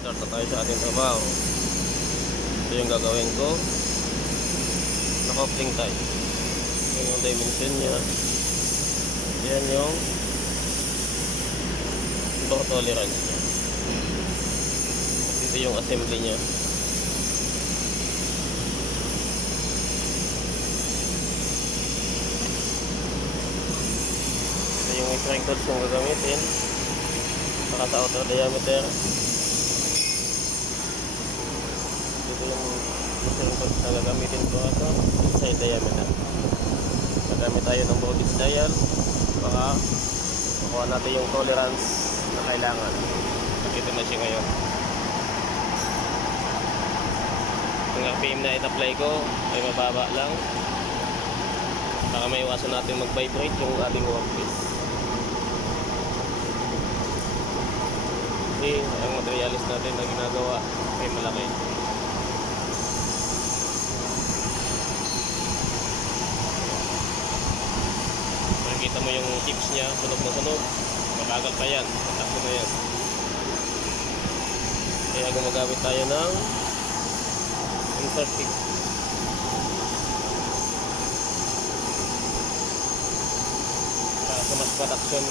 Start na tayo sa ating trabaho. Ito yung gagawin ko. Naka-coupling tayo. Yan yung dimension nya. Yan yung torque tolerance nya. Ito yung assembly nya. Ito yung measuring tools kung gagamitin para sa outer diameter. Ito yung measuring tools na gagamitin ko sa inside diameter. Gagamit tayo ng voltage dial para makuha natin yung tolerance na kailangan. Nakita na siya ngayon. Ang RPM na in-apply ko ay mababa lang para maiwasan natin mag-vibrate yung ating workpiece. Kasi ang materialis natin na ginagawa ay malaki. Makikita mo yung tips nya, sunog na sunog. Mabagal pa yan, matakbo na yan. Kaya gumagamit tayo ng insert tips para sa mas production